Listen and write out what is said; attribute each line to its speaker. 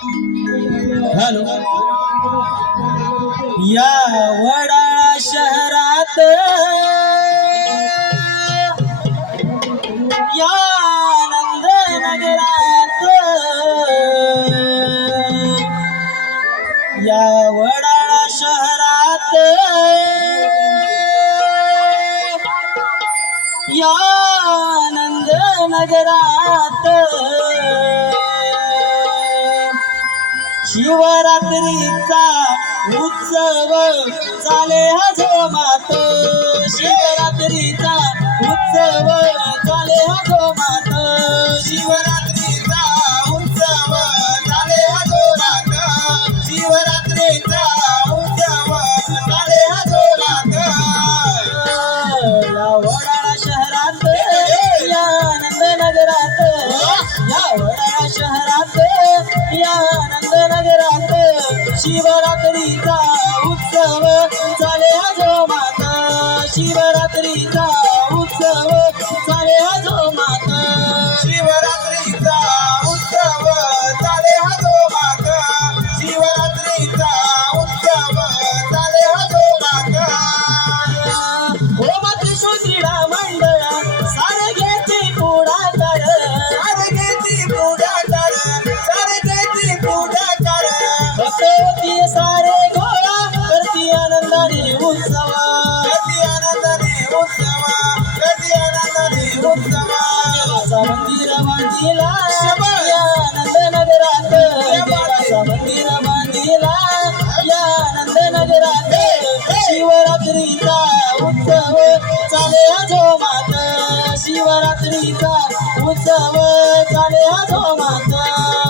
Speaker 1: Hello. या वडाळा शहरात या आनंद नगरात या वडाळा शहरात या आनंद नगरात शिवरात्रीचा उत्सव चाले हजो मात शिवरात्रीचा उत्सव चाले हजो मात शिवरात्रीचा उत्सव चाले हजो मात शिवरात्रीचा उत्सव चाले हजो मात या वडाळा शहरात या नंदनगरात या वडाळा शहरात या शिवरात्रीचा उत्सव. चले आजो माता शिव बांधिला या नंदनगरात. देवाचा मंदिर बांधिला या नंदनगरात. शिवरात्रीचा उत्सव चाले हजो मात. शिवरात्रीचा उत्सव चाले हजो मात.